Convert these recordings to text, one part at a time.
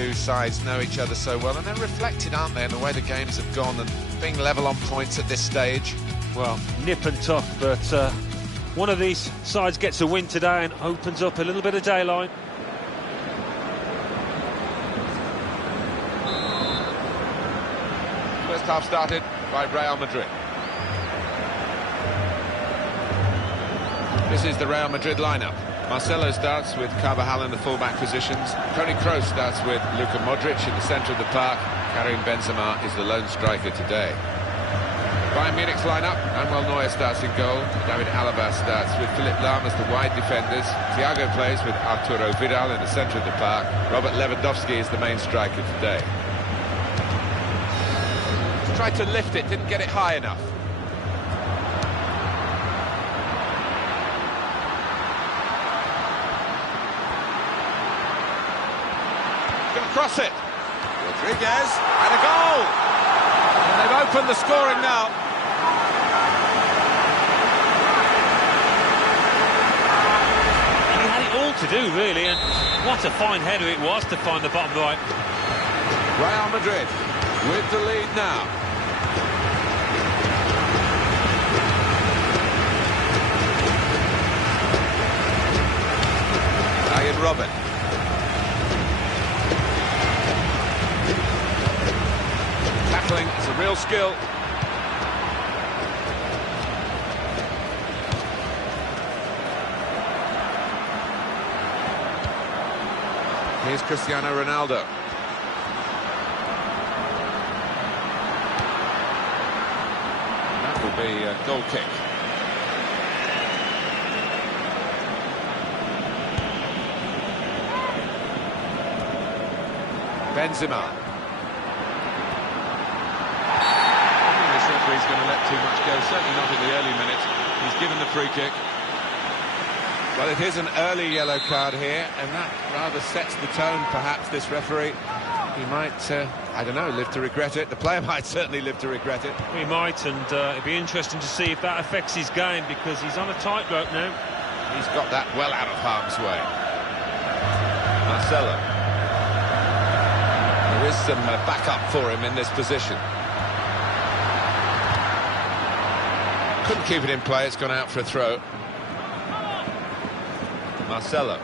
two sides know each other so well, and they're reflected, aren't they, in the way the games have gone and being level on points at this stage. Well, nip and tuck, but one of these sides gets a win today and opens up a little bit of daylight. First half started by Real Madrid. This is the Real Madrid lineup. Marcelo starts with Carvajal in the fullback positions. Toni Kroos starts with Luka Modric in the centre of the park. Karim Benzema is the lone striker today. Bayern Munich's lineup: Manuel Neuer starts in goal. David Alaba starts with Philipp Lahm as the wide defenders. Thiago plays with Arturo Vidal in the centre of the park. Robert Lewandowski is the main striker today. Tried to lift it, didn't get it high enough. Going to cross it. Rodriguez, and a goal! And they've opened the scoring now. And he had it all to do, really, and what a fine header it was to find the bottom right. Real Madrid with the lead now. Ian Robin. Tackling is a real skill. Here's Cristiano Ronaldo. That will be a goal kick. Benzema. I think this referee's going to let too much go, certainly not in the early minutes. He's given the free kick. Well, it is an early yellow card here, and that rather sets the tone, perhaps, this referee. He might, I don't know, live to regret it. The player might certainly live to regret it. He might, and it'd be interesting to see if that affects his game, because he's on a tightrope now. He's got that well out of harm's way. Marcelo. There is some backup for him in this position. Couldn't keep it in play, it's gone out for a throw. Marcelo.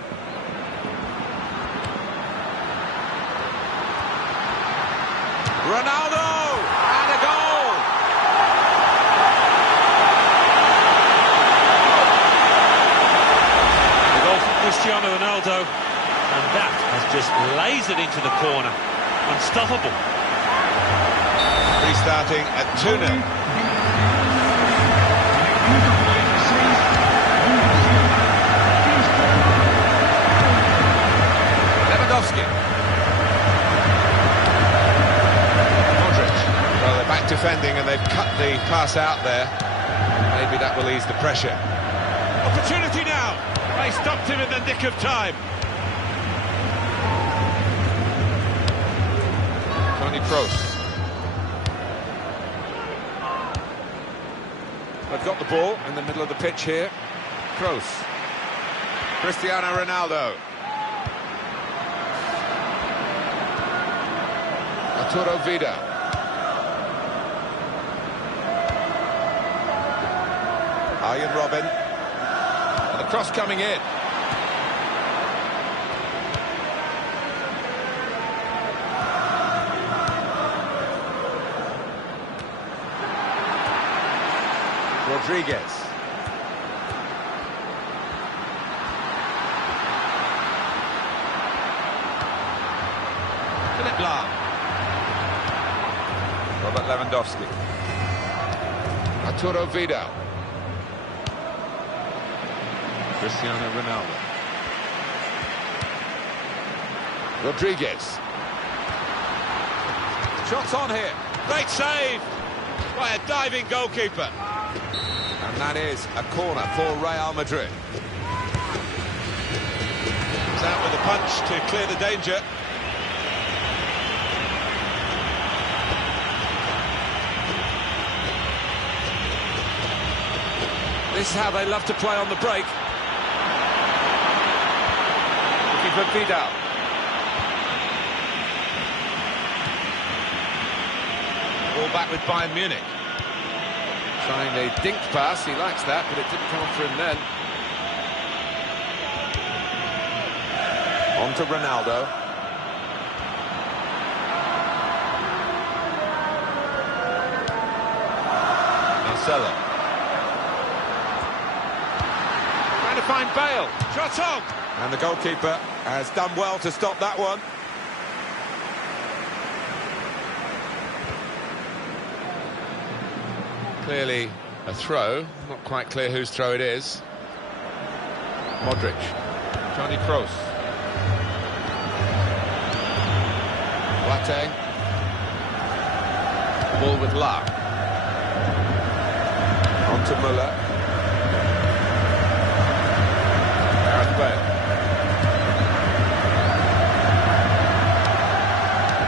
Ronaldo! And a goal! The goal from Cristiano Ronaldo, and that has just lasered into the corner. Unstoppable. Restarting at 2-0. Lewandowski. Modric. Well, they're back defending and they've cut the pass out there. Maybe that will ease the pressure. Opportunity now. They stopped him in the nick of time. Toni Kroos. They've got the ball in the middle of the pitch here. Kroos. Cristiano Ronaldo. Arturo Vidal. Ian Robin. And the cross coming in. Rodriguez. Philipp Lahm. Robert Lewandowski. Arturo Vidal. Cristiano Ronaldo. Rodriguez. Shots on here. Great save by a diving goalkeeper. And that is a corner for Real Madrid. He's out with a punch to clear the danger. This is how they love to play on the break. Looking for Vidal. Ball back with Bayern Munich. Trying a dink pass, he likes that, but it didn't come off for him then. On to Ronaldo. Marcelo. Trying to find Bale. Shot on! And the goalkeeper has done well to stop that one. Clearly a throw, not quite clear whose throw it is. Modric, Toni Kroos. Boateng. Ball with Lau. On to Müller. Gareth Bale.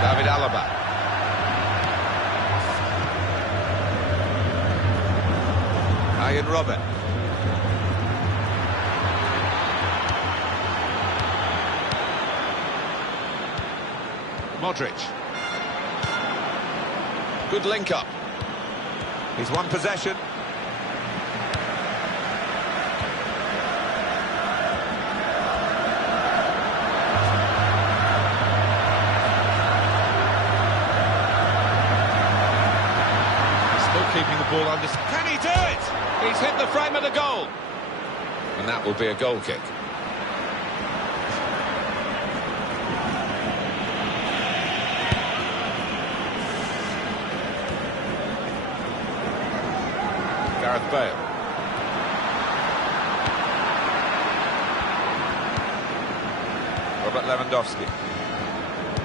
David Alaba. Ian Robert. Modric. Good link up. He's won possession. Still keeping the ball under. Can he do it? He's hit the frame of the goal. And that will be a goal kick. Gareth Bale. Robert Lewandowski.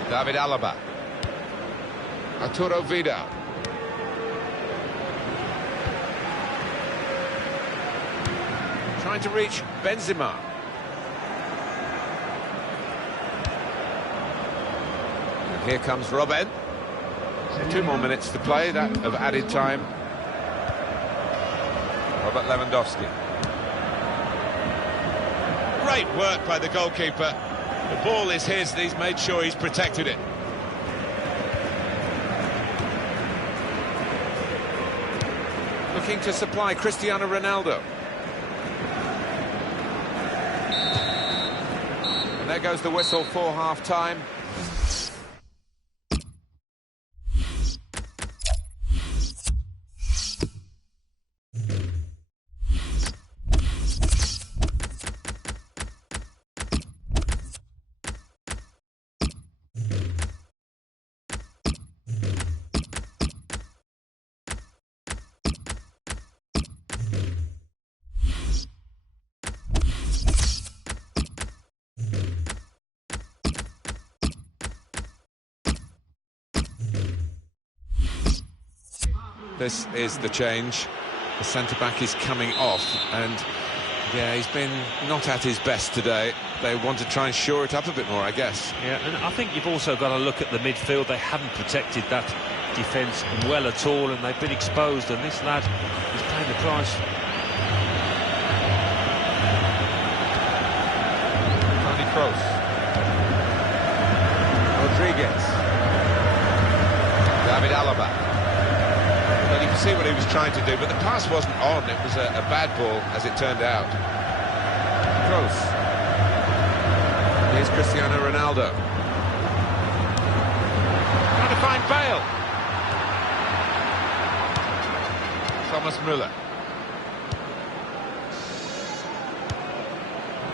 David Alaba. Arturo Vidal. Trying to reach Benzema. And here comes Robben. 2 more minutes to play, that of added time. Robert Lewandowski. Great work by the goalkeeper. The ball is his, and he's made sure he's protected it. Looking to supply Cristiano Ronaldo. And there goes the whistle for half-time. This is the change. The centre-back is coming off, and yeah, he's been not at his best today. They want to try and shore it up a bit more, I guess. Yeah, and I think you've also got to look at the midfield. They haven't protected that defence well at all, and they've been exposed, and this lad is paying the price. Toni Kroos. Rodriguez. David Alaba. Well, you can see what he was trying to do, but the pass wasn't on. It was a bad ball, as it turned out. Kroos. Here's Cristiano Ronaldo. Trying to find Bale. Thomas Müller.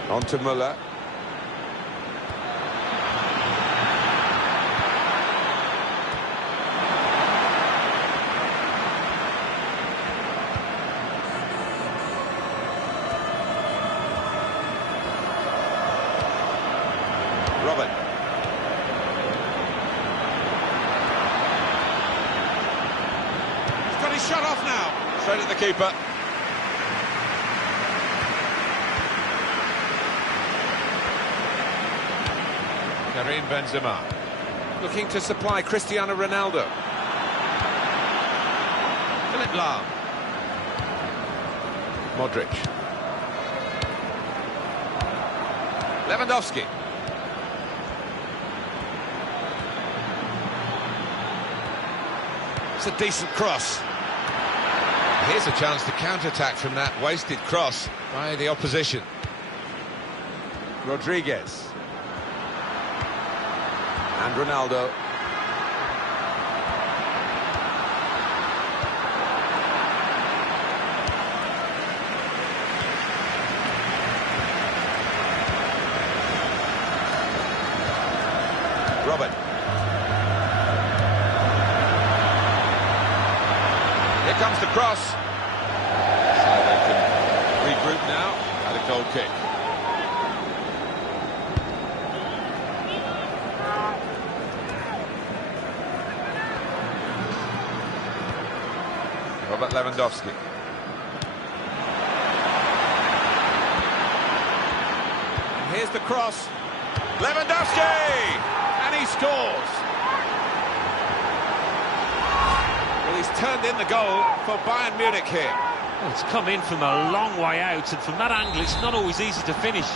On to Müller. Robert. He's got his shot off now. Straight at the keeper. Karim Benzema. Looking to supply Cristiano Ronaldo. Philipp Lahm. Modric. Lewandowski. It's a decent cross. Here's a chance to counter-attack from that wasted cross by the opposition. Rodriguez. And Ronaldo. Robert. Here comes the cross. So they can regroup now at a goal kick. Robert Lewandowski. And here's the cross. Lewandowski! And he scores. Well, he's turned in the goal for Bayern Munich here. Well, it's come in from a long way out, and from that angle, it's not always easy to finish.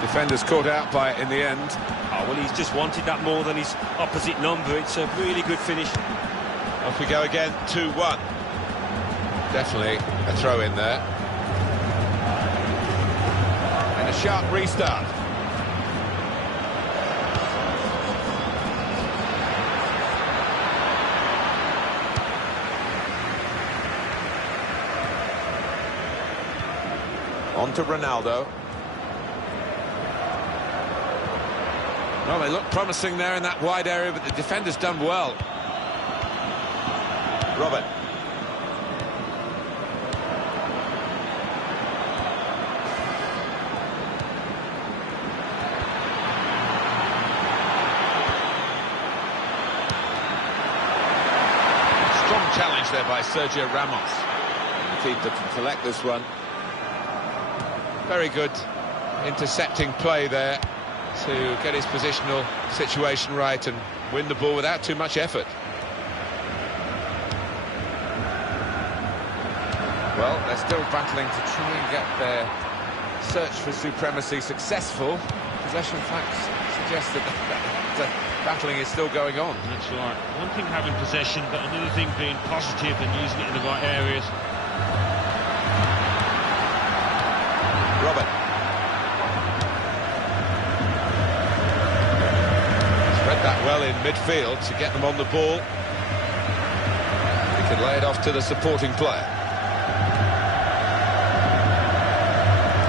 Defenders caught out by it in the end. Oh, well, he's just wanted that more than his opposite number. It's a really good finish. Off we go again, 2-1. Definitely a throw in there. And a sharp restart. On to Ronaldo. Well, they look promising there in that wide area, but the defender's done well. Robert. Strong challenge there by Sergio Ramos. And the keeper can collect this one. Very good intercepting play there to get his positional situation right and win the ball without too much effort. Well, they're still battling to try and get their search for supremacy successful. Possession facts suggest that the battling is still going on. That's right. One thing having possession, but another thing being positive and using it in the right areas. Robert. Spread that well in midfield to get them on the ball. He can lay it off to the supporting player.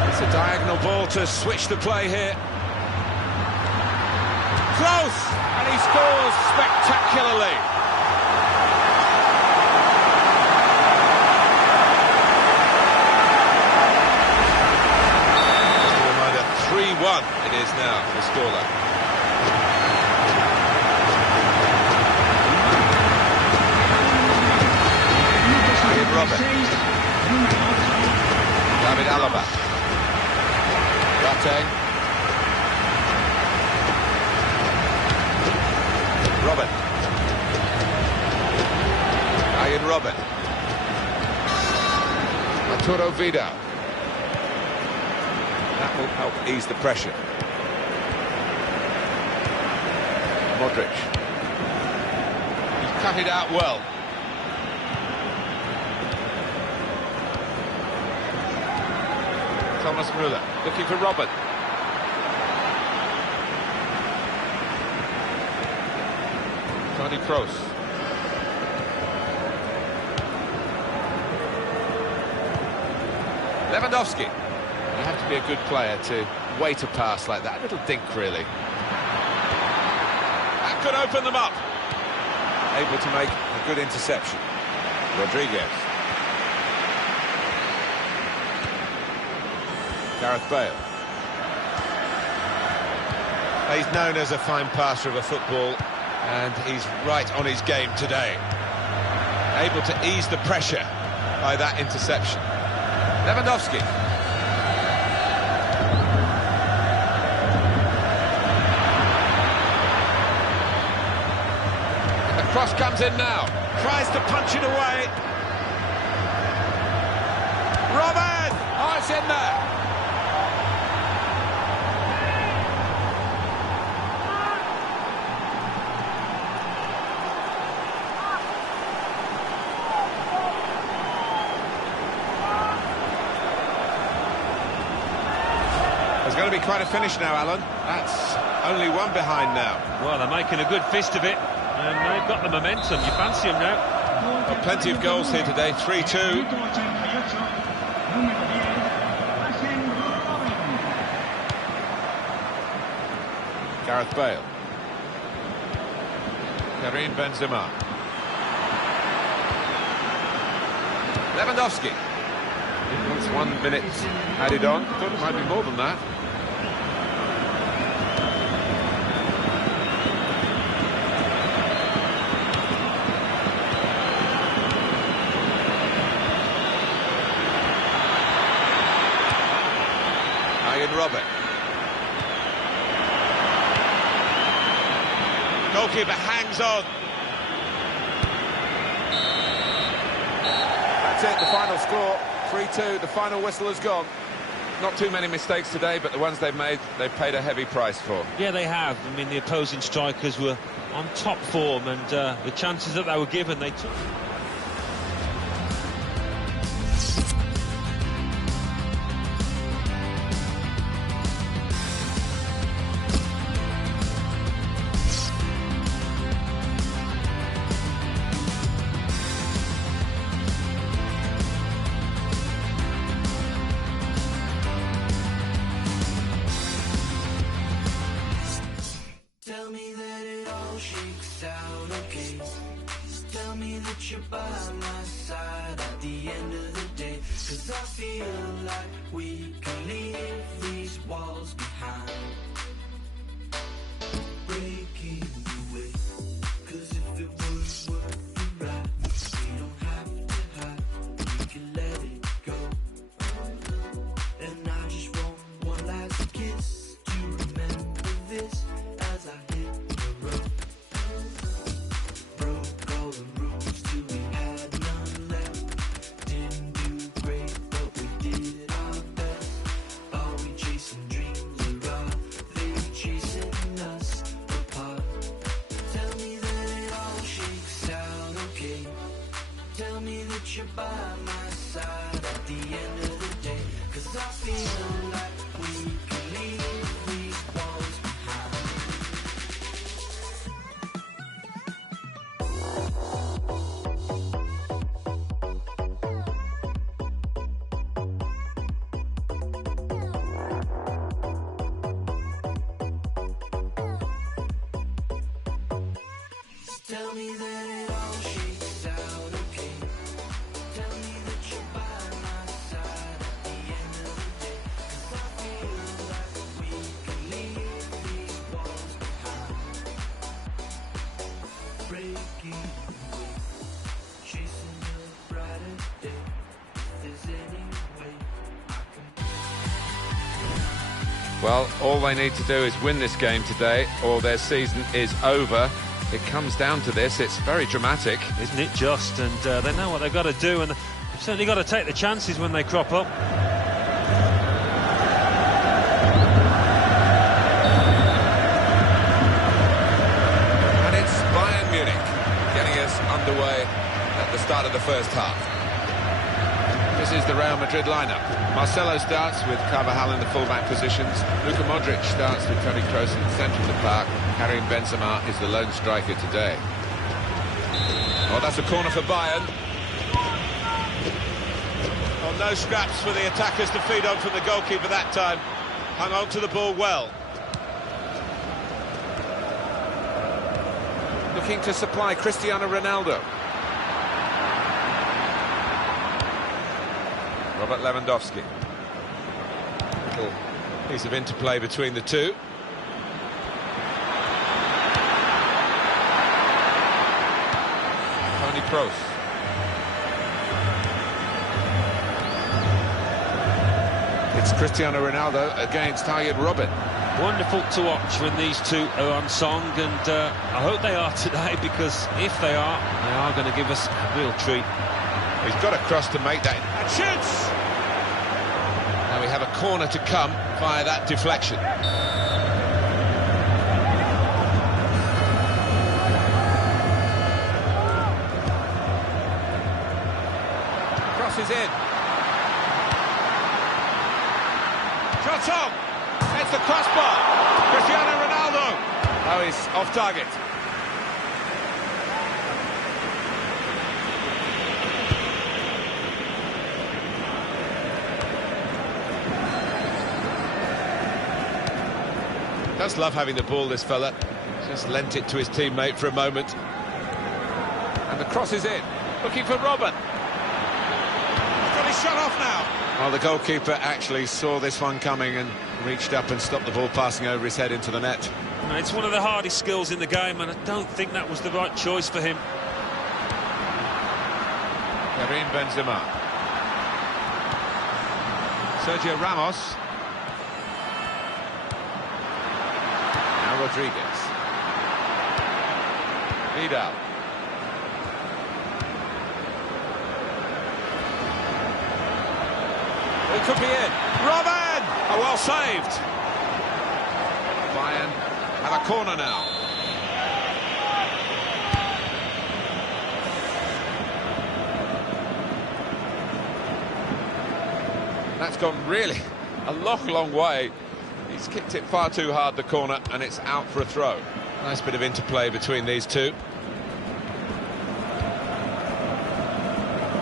It's a diagonal ball to switch the play here. Close! And he scores spectacularly. Just a reminder, 3-1 it is now, the scoreline. Robert. David Alaba. Rateng. Robert. Ian Robert. Arturo Vidal. That will help ease the pressure. Modric. He's cut it out well. Thomas Müller looking for Robert. Toni Kroos. Lewandowski. You have to be a good player to wait a pass like that. A little dink, really. That could open them up. Able to make a good interception. Rodriguez. Gareth Bale. He's known as a fine passer of a football, and he's right on his game today. Able to ease the pressure by that interception. Lewandowski. And the cross comes in now. Tries to punch it away. Robert! Oh, it's in there. It's going to be quite a finish now, Alan. That's only one behind now. Well, they're making a good fist of it, and they've got the momentum. You fancy them now. Well, plenty of goals here today, 3-2. Gareth Bale. Karim Benzema. Lewandowski. That's 1 minute added on. Thought it might be more than that. Robert. Goalkeeper hangs on. That's it, the final score, 3-2, the final whistle has gone. Not too many mistakes today, but the ones they've made, they've paid a heavy price for. Yeah, they have. I mean, the opposing strikers were on top form, and the chances that they were given, they took. Tell me that it all shakes out okay. Tell me that you're by my side at the end of the day. 'Cause I feel like we can leave these walls behind. Breaking away. 'Cause if it was worth the ride, we don't have to hide. We can let it go. And I just want one last kiss to remember this. As I hit the road, broke all the rules till we had none left. Didn't do great, but we did our best. Are we chasing dreams or are they chasing us apart? Tell me that it all shakes out okay. Tell me that you're by my side at the end of the day. 'Cause I feel like we can leave these walls behind. Tell me that it all shakes out okay. Tell me that you're by my side at the end of the day. 'Cause I feel like we can leave these walls behind. Breaking away, chasing a brighter day. If there's any way I can. Well, all they need to do is win this game today, or their season is over. It comes down to this. It's very dramatic. Isn't it just? And they know what they've got to do, and they've certainly got to take the chances when they crop up. And it's Bayern Munich getting us underway at the start of the first half. This is the Real Madrid lineup. Marcelo starts with Carvajal in the fullback positions. Luka Modric starts with Toni Kroos in the centre of the park. Karim Benzema is the lone striker today. Oh, that's a corner for Bayern. Well, no scraps for the attackers to feed on from the goalkeeper that time. Hung on to the ball well. Looking to supply Cristiano Ronaldo. Robert Lewandowski. Little piece of interplay between the two. Toni Kroos. It's Cristiano Ronaldo against Arjen Robben. Wonderful to watch when these two are on song, and I hope they are today, because if they are going to give us a real treat. He's got a cross to make that. And shoots! Now we have a corner to come via that deflection. Crosses in. Shot on! It's the crossbar. Cristiano Ronaldo. Oh, he's off target. Does love having the ball, this fella. Just lent it to his teammate for a moment. And the cross is in. Looking for Robin. He's got his shot off now. Well, the goalkeeper actually saw this one coming and reached up and stopped the ball passing over his head into the net. It's one of the hardest skills in the game, and I don't think that was the right choice for him. Karim Benzema. Sergio Ramos. Now Rodriguez. Vidal. It could be in. Robin! Oh, well saved. Bayern have a corner now. That's gone really a long way. He's kicked it far too hard, the corner, and it's out for a throw. Nice bit of interplay between these two.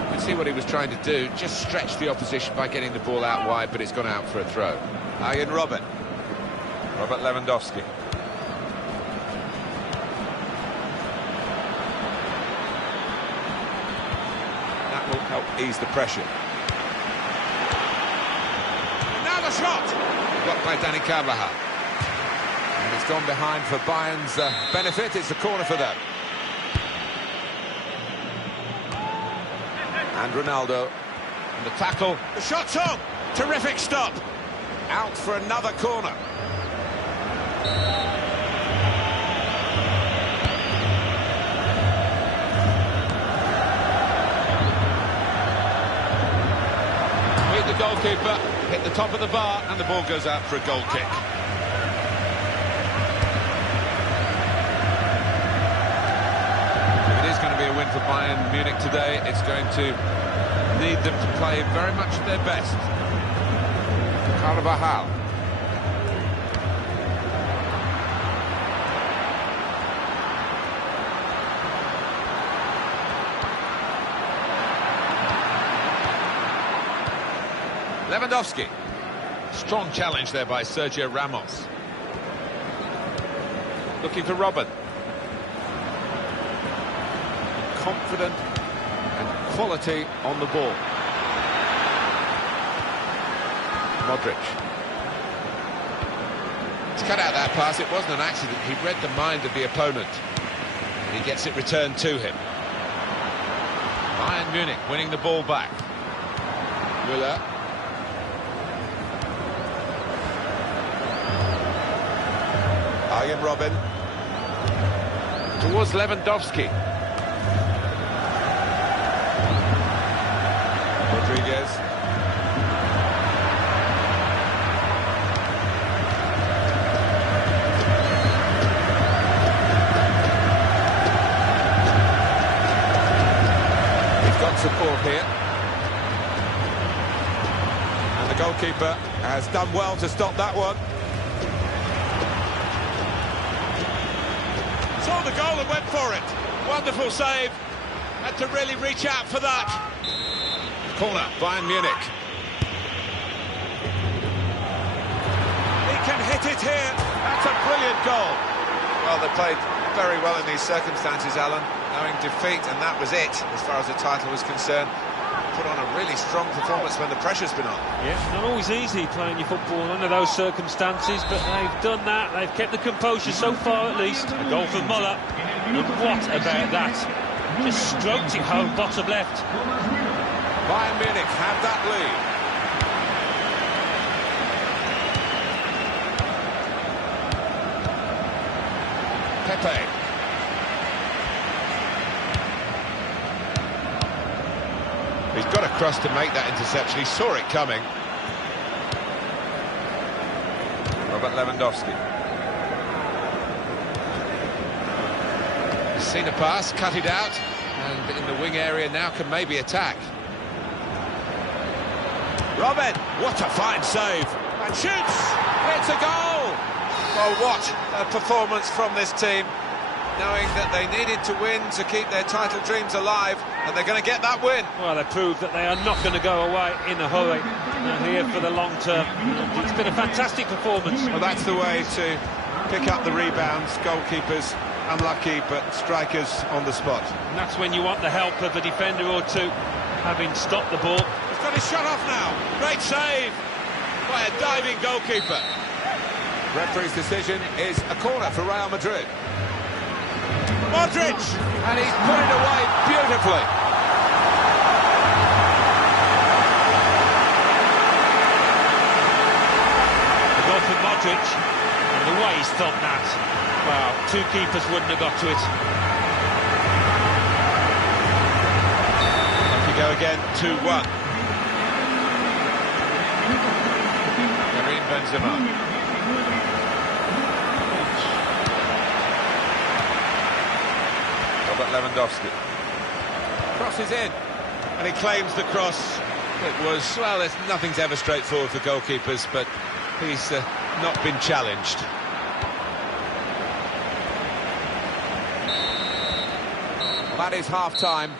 You can see what he was trying to do, just stretch the opposition by getting the ball out wide, but it's gone out for a throw. Arjen Robben. Robert Lewandowski. That will help ease the pressure. Now the shot! Blocked by Dani Carvajal. And it's gone behind for Bayern's benefit. It's a corner for them. And Ronaldo. And the tackle. The shot's on! Terrific stop! Out for another corner. Beat the goalkeeper, hit the top of the bar, and the ball goes out for a goal kick. If it is going to be a win for Bayern Munich today, it's going to need them to play very much at their best. Carvajal. Lewandowski. Strong challenge there by Sergio Ramos. Looking for Robin. Confident and quality on the ball. Modric. To cut out that pass, it wasn't an accident. He read the mind of the opponent. And he gets it returned to him. Bayern Munich winning the ball back. Müller. Arjen Robben. Towards Lewandowski. Rodriguez. He's got support here. And the goalkeeper has done well to stop that one. Saw the goal and went for it. Wonderful save. Had to really reach out for that. Corner, Bayern Munich. He can hit it here. That's a brilliant goal. Well, they played very well in these circumstances, Alan. Knowing defeat, and that was it, as far as the title was concerned. Put on a really strong performance when the pressure's been on. Yeah, it's not always easy playing your football under those circumstances, but they've done that. They've kept the composure so far, at least. A goal for Müller. And what about that? Just stroked it home, bottom left. Bayern Munich have that lead. Pepe. He's got across to make that interception. He saw it coming. Robert Lewandowski. He's seen a pass, cut it out, and in the wing area now can maybe attack. Robin, what a fine save. And shoots! It's a goal! Well, what a performance from this team, knowing that they needed to win to keep their title dreams alive, and they're going to get that win. Well, they proved that they are not going to go away in a hurry. They're here for the long term. It's been a fantastic performance. Well, that's the way to pick up the rebounds. Goalkeepers unlucky, but strikers on the spot. And that's when you want the help of a defender or two, having stopped the ball. He's got his shot off now. Great save by a diving goalkeeper. Referee's decision is a corner for Real Madrid. Modric! And he's put it away beautifully. The goal for Modric, and the way he's thumped that. Wow, two keepers wouldn't have got to it. Up we go again, 2-1. Karim Benzema. Robert Lewandowski. Cross is in, and he claims the cross. It was, well, nothing's ever straightforward for goalkeepers, but he's not been challenged. That is half-time.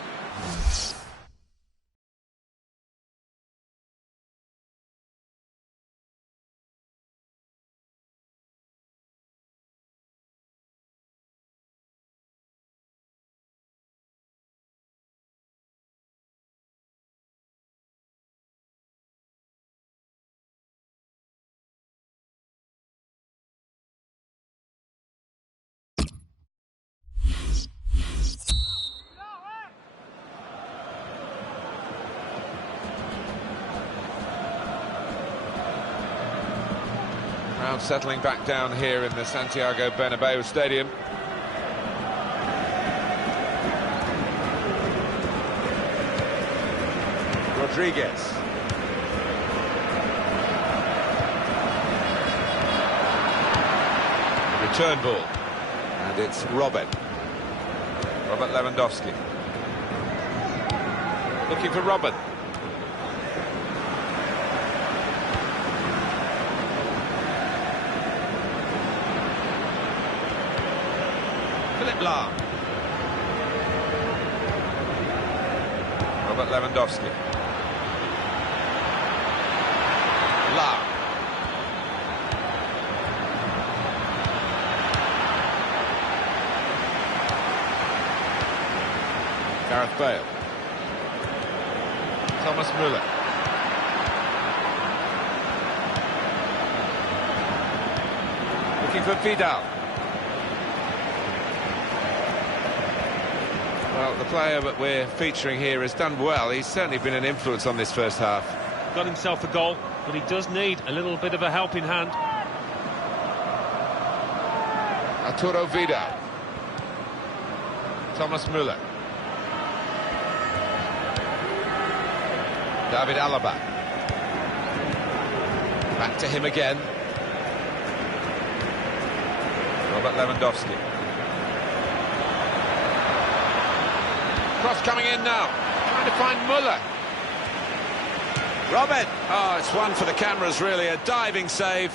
Crowd settling back down here in the Santiago Bernabeu Stadium. Rodriguez. Return ball. And it's Robert Lewandowski. Looking for Robert. Lahm. Robert Lewandowski. Lahm. Gareth Bale. Thomas Müller. Looking for Vidal. Well, the player that we're featuring here has done well. He's certainly been an influence on this first half. Got himself a goal, but he does need a little bit of a helping hand. Arturo Vidal. Thomas Müller. David Alaba. Back to him again. Robert Lewandowski. Cross coming in now, trying to find Müller. Robert! Oh, it's one for the cameras, really. A diving save,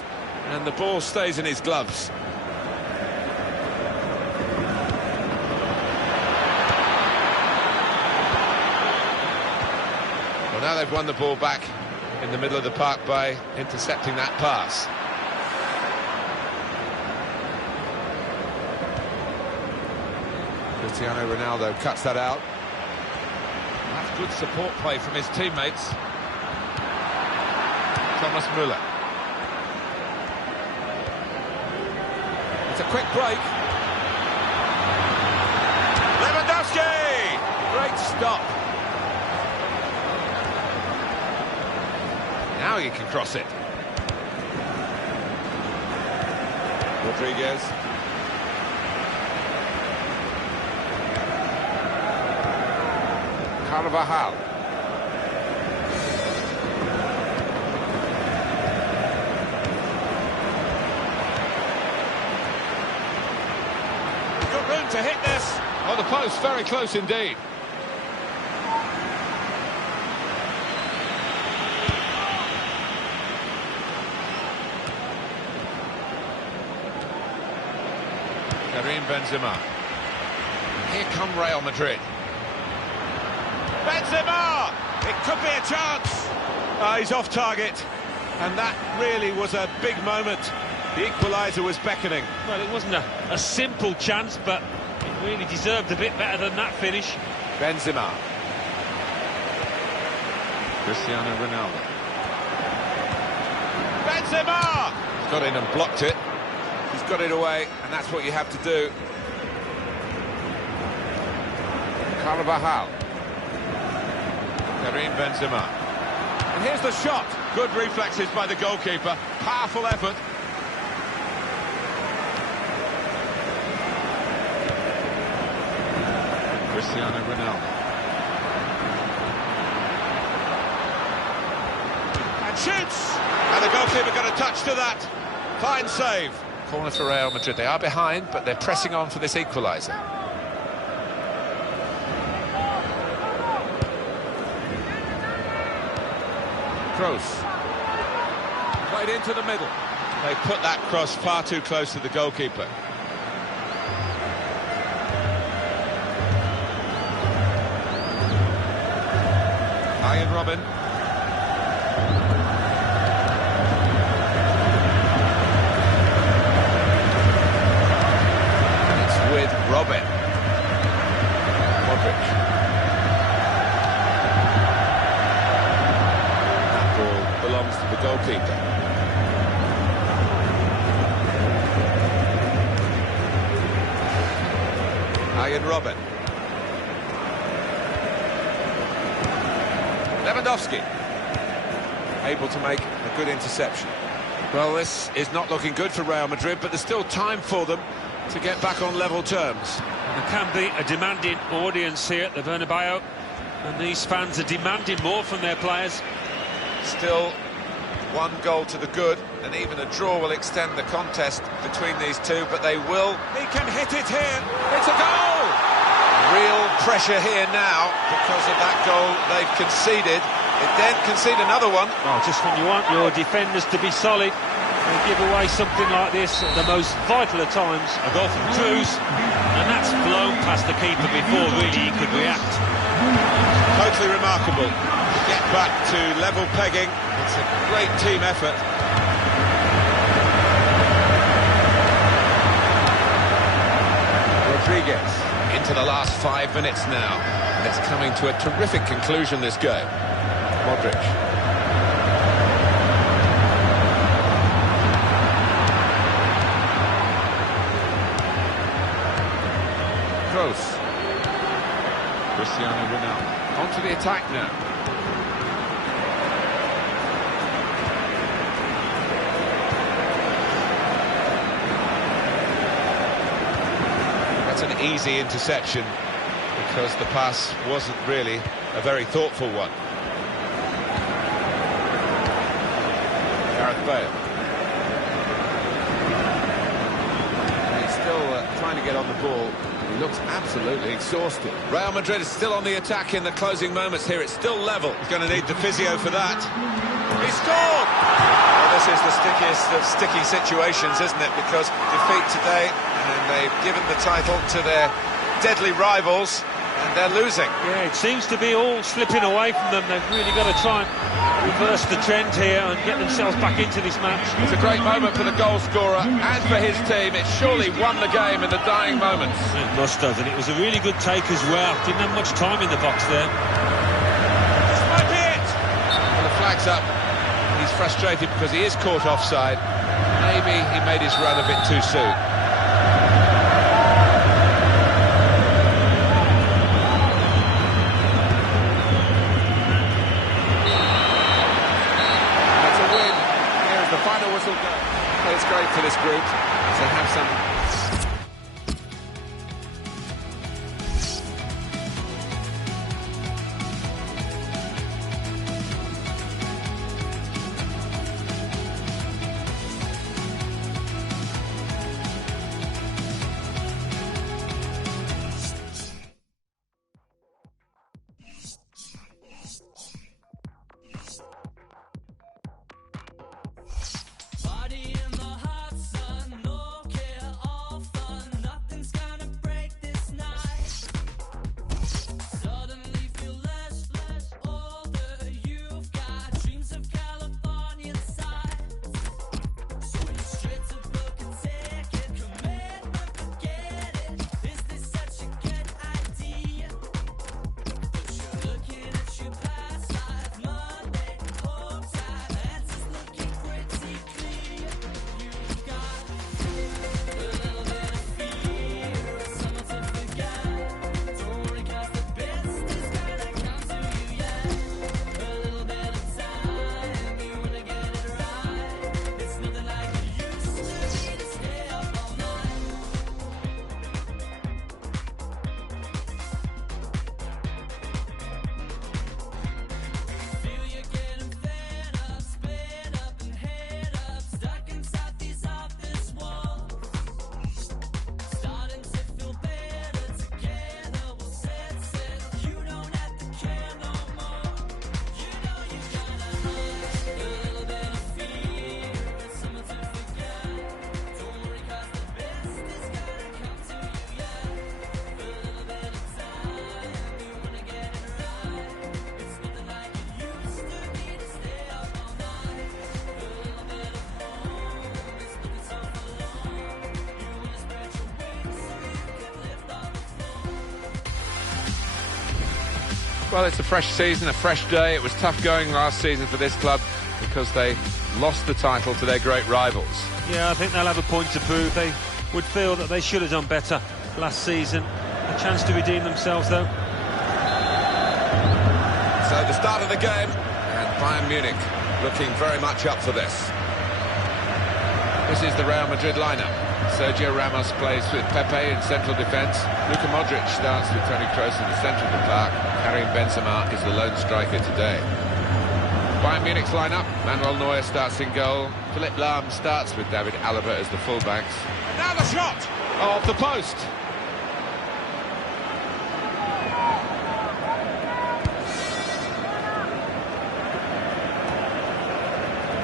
and the ball stays in his gloves. Well, now they've won the ball back in the middle of the park by intercepting that pass. Cristiano Ronaldo cuts that out. That's good support play from his teammates. Thomas Müller. It's a quick break. Lewandowski! Great stop. Now he can cross it. Rodriguez. Carvajal. Got room to hit this. Oh, the post, very close indeed. Karim Benzema. Here come Real Madrid. Benzema! It could be a chance. He's off target. And that really was a big moment. The equaliser was beckoning. Well, it wasn't a simple chance, but it really deserved a bit better than that finish. Benzema. Cristiano Ronaldo. Benzema! He's got in and blocked it. He's got it away, and that's what you have to do. Carvajal. Karim Benzema. And here's the shot. Good reflexes by the goalkeeper. Powerful effort. Cristiano Ronaldo. And shoots! And the goalkeeper got a touch to that. Fine save. Corner for Real Madrid. They are behind, but they're pressing on for this equaliser. Kroos. Played into the middle. They put that cross far too close to the goalkeeper. Ian Robin. And it's with Robin. Modric. That ball belongs to the goalkeeper. Ian Robin. Lewandowski, able to make a good interception. Well, this is not looking good for Real Madrid, but there's still time for them to get back on level terms. There can be a demanding audience here at the Bernabeu, and these fans are demanding more from their players. Still one goal to the good, and even a draw will extend the contest between these two, but they will. He can hit it here. It's a goal! Real pressure here now because of that goal they've conceded. They then concede another one. Oh, just when you want your defenders to be solid and give away something like this at the most vital of times. A goal from Cruz, and that's blown past the keeper before really he could react. Totally remarkable to get back to level pegging. It's a great team effort. Rodriguez. Into the last 5 minutes now. It's coming to a terrific conclusion, this game. Modric. Kroos. Cristiano Ronaldo. On to the attack now. That's an easy interception because the pass wasn't really a very thoughtful one. Gareth Bale. He's still trying to get on the ball. He looks absolutely exhausted. Real Madrid is still on the attack in the closing moments here. It's still level. He's going to need the physio for that. He scored! Well, this is the stickiest of sticky situations, isn't it? Because defeat today, and they've given the title to their deadly rivals, and they're losing. Yeah, it seems to be all slipping away from them. They've really got to try and reverse the trend here and get themselves back into this match. It's a great moment for the goal scorer and for his team. It surely won the game in the dying moments. It must have, and it was a really good take as well. Didn't have much time in the box there. This might be it! Well, the flag's up. He's frustrated because he is caught offside. Maybe he made his run a bit too soon. Final whistle go. Well, it's great for this group to have some Body in the hot sun, no care. Well, it's a fresh season, a fresh day. It was tough going last season for this club because they lost the title to their great rivals. Yeah, I think they'll have a point to prove. They would feel that they should have done better last season. A chance to redeem themselves, though. So the start of the game, and Bayern Munich looking very much up for this. This is the Real Madrid lineup. Sergio Ramos plays with Pepe in central defence. Luka Modric starts with Toni Kroos in the centre of the park. Karim Benzema is the lone striker today. Bayern Munich's lineup. Manuel Neuer starts in goal. Philipp Lahm starts with David Alaba as the fullbacks. Now the shot! Off the post.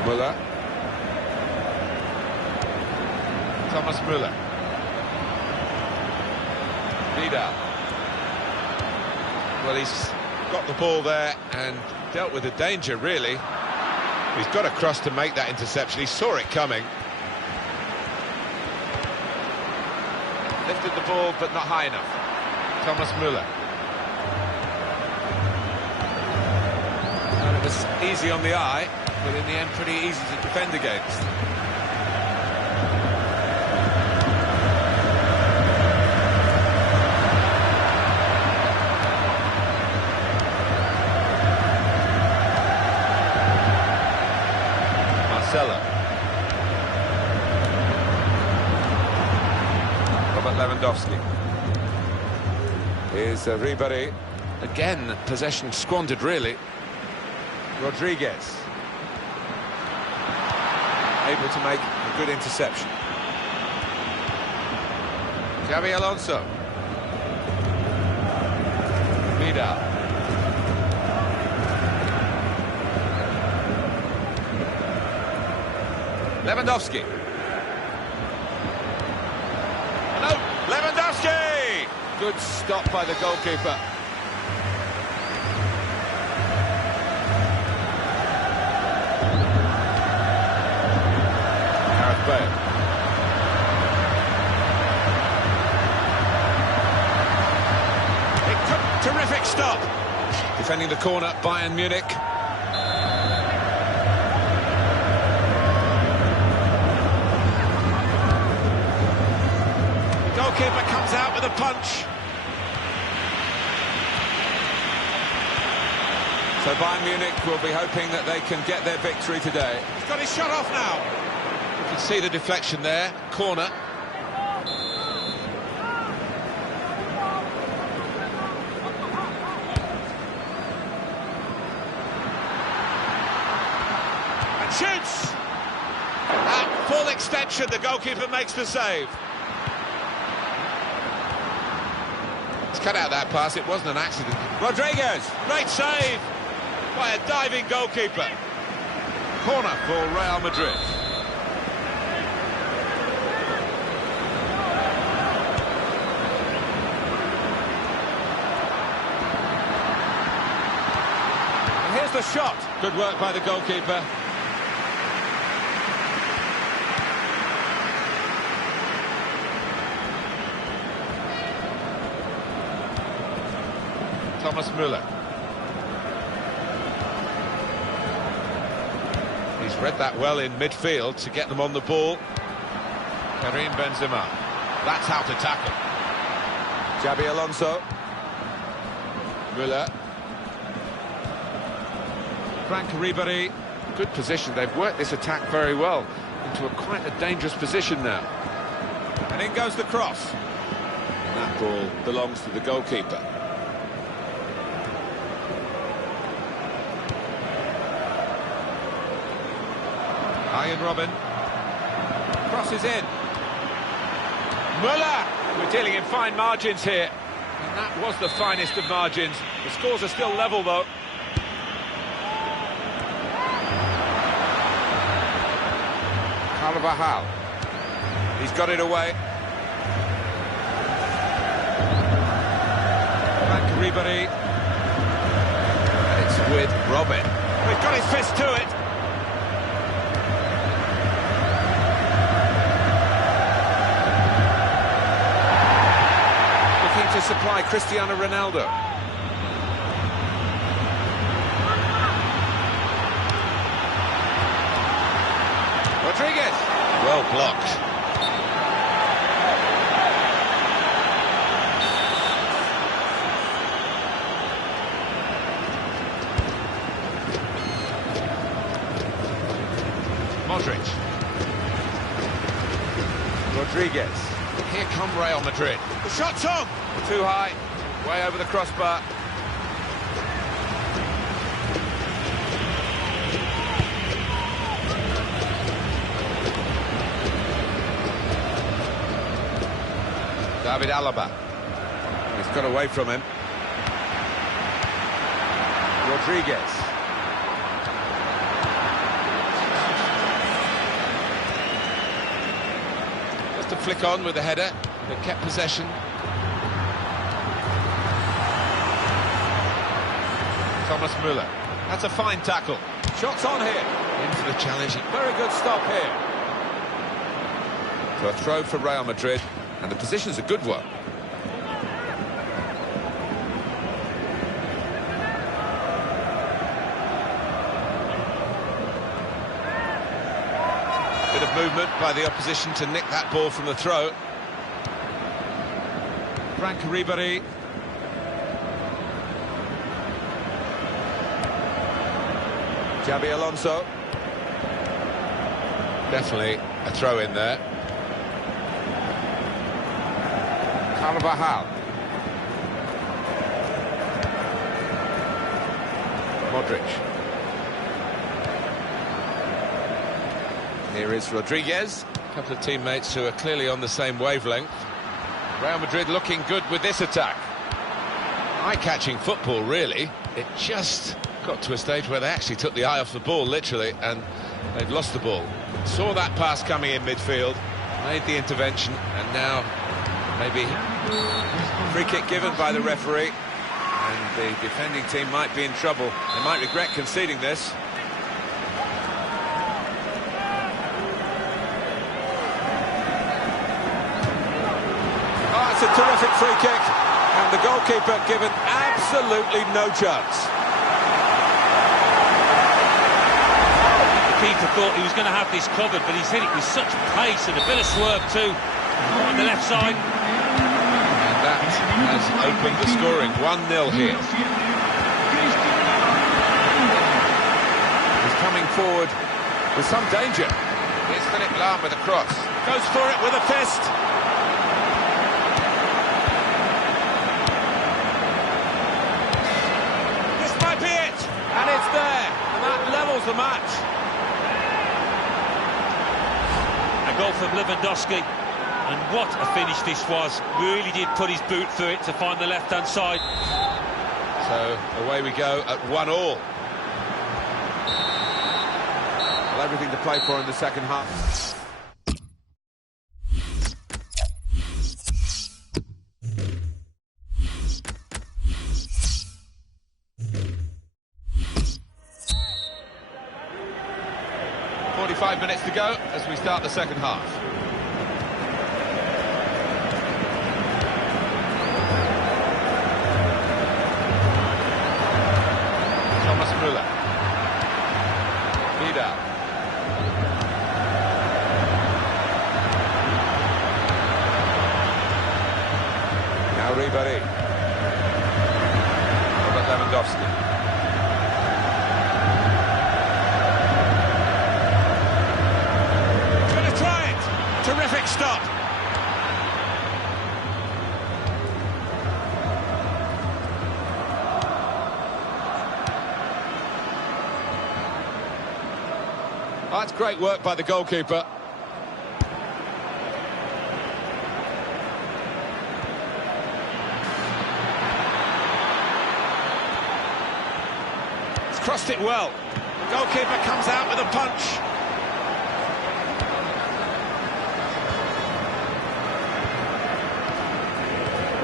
Müller. Thomas Müller. Vidal. Well, he's got the ball there and dealt with the danger, really. He's got a cross to make that interception. He saw it coming. Lifted the ball, but not high enough. Thomas Müller. And it was easy on the eye, but in the end pretty easy to defend against. Robert Lewandowski. Here's Ribéry. Again, possession squandered, really. Rodriguez. Able to make a good interception. Xabi Alonso. Vidal. Lewandowski. No, Lewandowski! Good stop by the goalkeeper. Gareth Bale. Terrific stop. Defending the corner, Bayern Munich. Goalkeeper comes out with a punch. So Bayern Munich will be hoping that they can get their victory today. He's got his shot off now. You can see the deflection there, corner. And shoots! At full extension, the goalkeeper makes the save. Cut out that pass, it wasn't an accident. Rodriguez, great save by a diving goalkeeper. Corner for Real Madrid. And here's the shot. Good work by the goalkeeper. Thomas Müller. He's read that well in midfield to get them on the ball. Karim Benzema. That's how to tackle. Xabi Alonso. Müller. Frank Ribéry. Good position. They've worked this attack very well into quite a dangerous position now. And in goes the cross. That ball belongs to the goalkeeper. Ian Robin crosses in. Müller! We're dealing in fine margins here, and that was the finest of margins. The scores are still level, though. Carvajal. He's got it away. Frank Ribéry. And it's with Robin. He's got his fist to it. To supply Cristiano Ronaldo. Rodriguez. Well blocked. Modric. Rodriguez. Here come Real Madrid. The shot's on. Too high. Way over the crossbar. David Alaba. He's got away from him. Rodriguez. Just a flick on with the header. They kept possession. Thomas Müller. That's a fine tackle. Shots on here. In for the challenge. Very good stop here. So a throw for Real Madrid. And the position's a good one. Bit of movement by the opposition to nick that ball from the throw. Frank Ribéry. Xabi Alonso. Definitely a throw in there. Carvajal. Modric. Here is Rodriguez. A couple of teammates who are clearly on the same wavelength. Real Madrid looking good with this attack. Eye-catching football, really. It just got to a stage where they actually took the eye off the ball, literally, and they've lost the ball. Saw that pass coming in midfield, made the intervention, and now maybe free kick given by the referee, and the defending team might be in trouble. They might regret conceding this. Oh, it's a terrific free kick, and the goalkeeper given absolutely no chance. The keeper thought he was going to have this covered, but he's hit it with such pace and a bit of swerve too on the left side. And that has opened the scoring. 1-0 here. He's coming forward with some danger. Here's Philipp Lahm with a cross. Goes for it with a fist. This might be it, and it's there, and that levels the match. A goal from Lewandowski, and what a finish this was. Really did put his boot through it to find the left-hand side. So away we go at 1-1. Well, everything to play for in the second half. .45 minutes to go as we start the second half. Thomas Müller. Vidal. Now Ribéry. Robert Lewandowski. Terrific stop. Oh, that's great work by the goalkeeper. He's crossed it well. The goalkeeper comes out with a punch.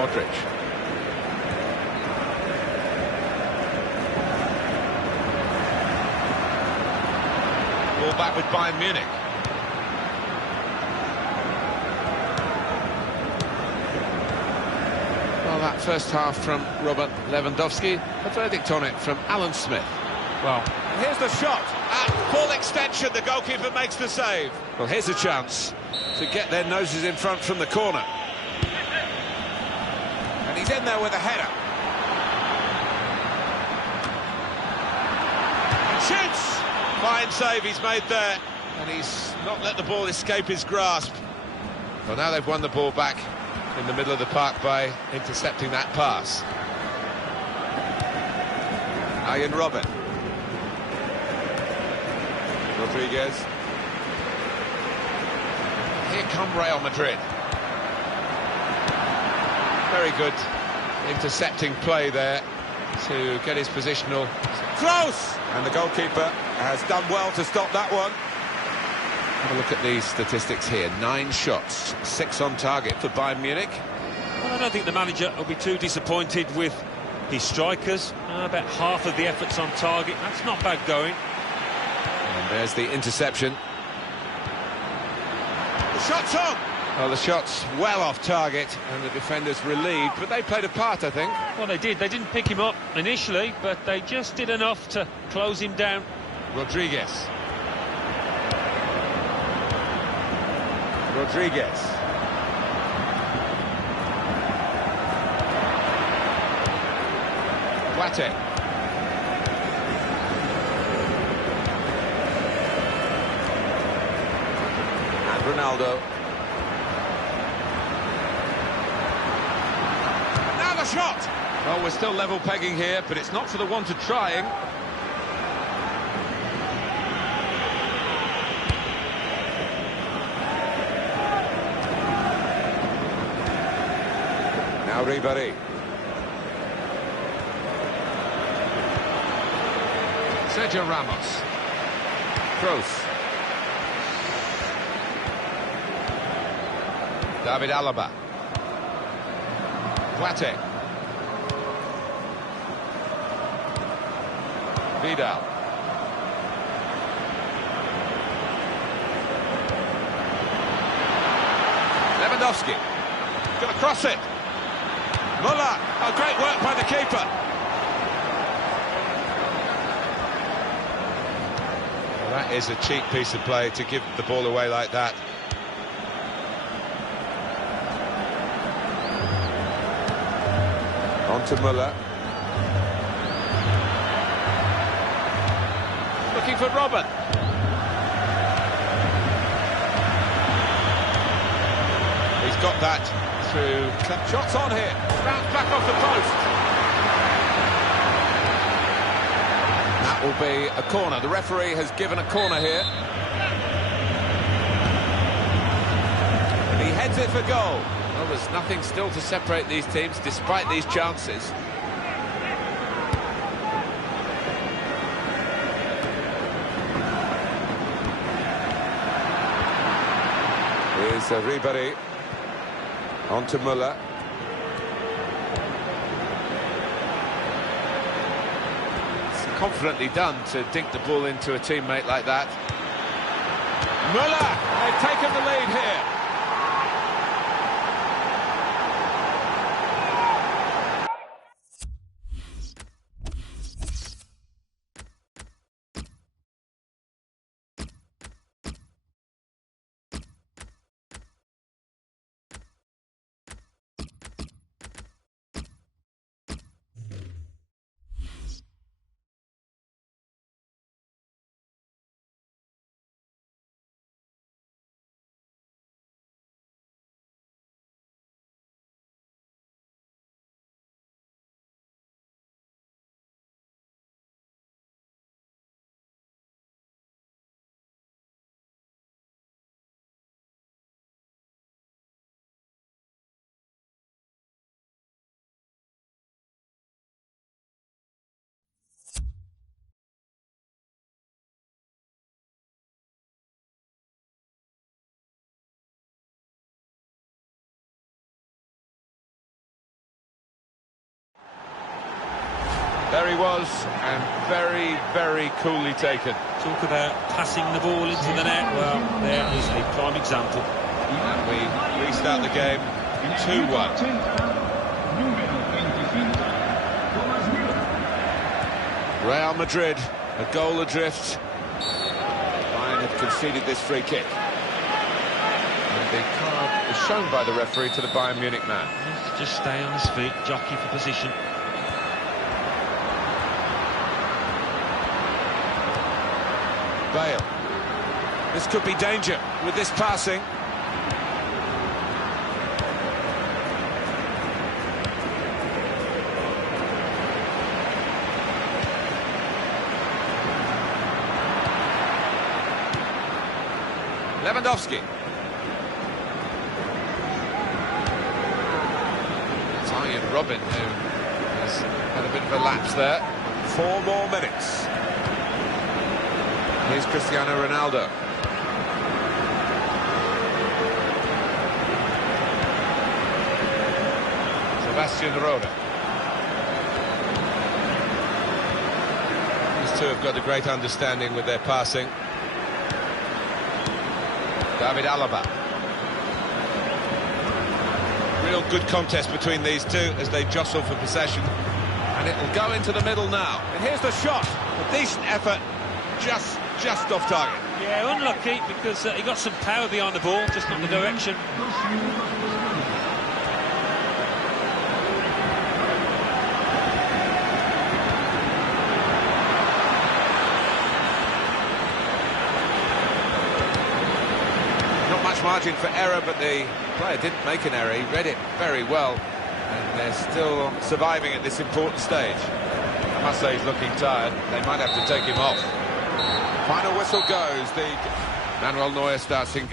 Modric. Ball back with Bayern Munich. Well, that first half from Robert Lewandowski, a verdict on it from Alan Smith. Well, and here's the shot. At full extension, the goalkeeper makes the save. Well, here's a chance to get their noses in front from the corner. And he's in there with a header. And shoots! Fine save he's made there. And he's not let the ball escape his grasp. Well, now they've won the ball back in the middle of the park by intercepting that pass. Ian Robin. Rodriguez. Here come Real Madrid. Very good intercepting play there to get his positional. Close! And the goalkeeper has done well to stop that one. Have a look at these statistics here. 9 shots, 6 on target for Bayern Munich. well, I don't think the manager will be too disappointed with his strikers. About half of the efforts on target. That's not bad going. And there's the interception. The shot's on! Well, the shot's well off target, and the defenders relieved, but they played a part, I think. Well, they did. They didn't pick him up initially, but they just did enough to close him down. Rodriguez. Boateng. And Ronaldo. And now the shot! Well, we're still level pegging here, but it's not for the want of trying. Now Ribéry. Sergio Ramos. Kroos. David Alaba. Boateng. Vidal. Lewandowski. Gonna cross it. Muller. Oh, great work by the keeper. Well, that is a cheap piece of play to give the ball away like that. On to Muller. Looking for Robin. He's got that through. Shots on here. Bounce back off the post. That will be a corner. The referee has given a corner here. And he heads it for goal. Well, there's nothing still to separate these teams despite these chances. Here's Ribéry. On to Muller. It's confidently done to dink the ball into a teammate like that. Muller! They've taken the lead here. There he was, and very, very coolly taken. Talk about passing the ball into the net. Well, there is a prime example. And we restart the game 2-1. Real Madrid A goal adrift. Bayern have conceded this free kick. And the card is shown by the referee to the Bayern Munich man. Just stay on his feet, jockey for position. Bale. This could be danger with this passing. Lewandowski. It's Arjen Robben who has had a bit of a lapse there. 4 more minutes. Here's Cristiano Ronaldo. Sebastian Rode. These two have got a great understanding with their passing. David Alaba. Real good contest between these two as they jostle for possession. And it'll go into the middle now. And here's the shot. A decent effort, just off target. Yeah, unlucky because he got some power behind the ball, just not the direction. Margin for error, but the player didn't make an error. He read it very well, and they're still surviving at this important stage. I must say he's looking tired. They might have to take him off. Final whistle goes. The Manuel Neuer starts in.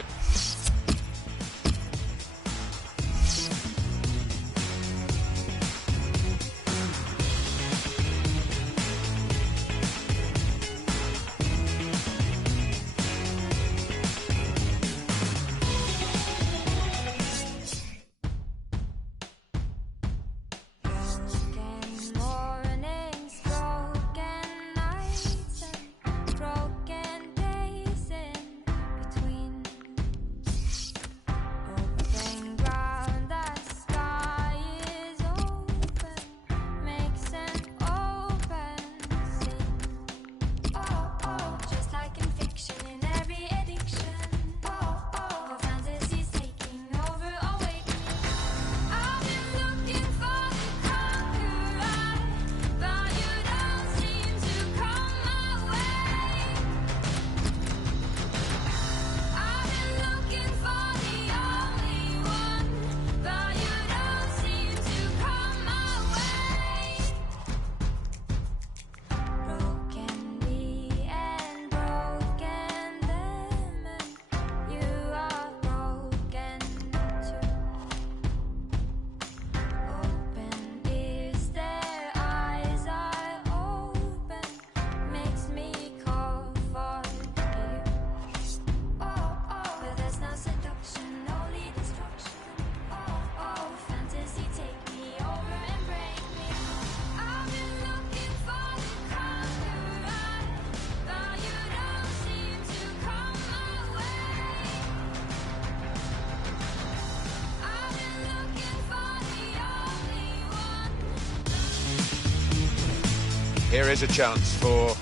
Here is a chance for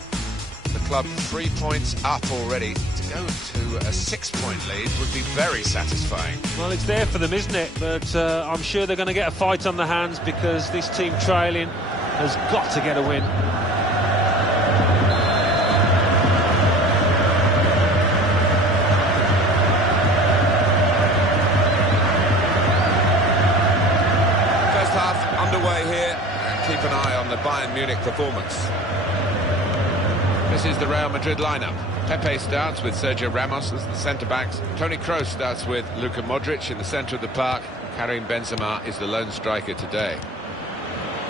the club, 3 points up already. To go to a 6-point lead would be very satisfying. Well, it's there for them, isn't it? But I'm sure they're going to get a fight on the hands because this team trailing has got to get a win. First half underway here. Keep an eye on the Bayern Munich performance. This is the Real Madrid lineup. Pepe starts with Sergio Ramos as the centre-backs. Toni Kroos starts with Luka Modric in the centre of the park. Karim Benzema is the lone striker today.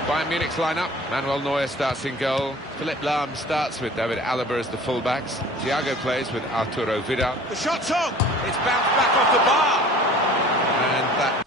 Bayern Munich's lineup. Manuel Neuer starts in goal. Philipp Lahm starts with David Alaba as the fullbacks. Thiago plays with Arturo Vidal. The shot's on! It's bounced back off the bar! And that...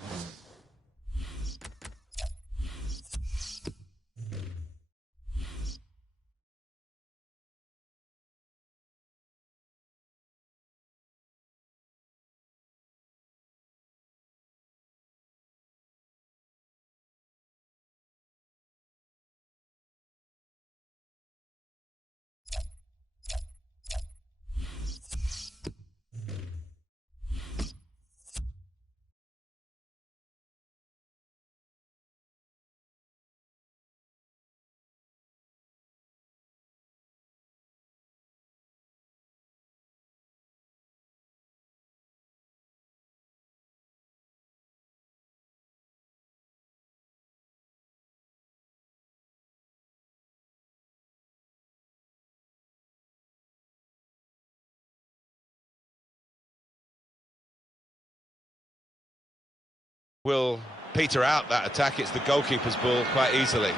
will peter out that attack. It's the goalkeeper's ball quite easily.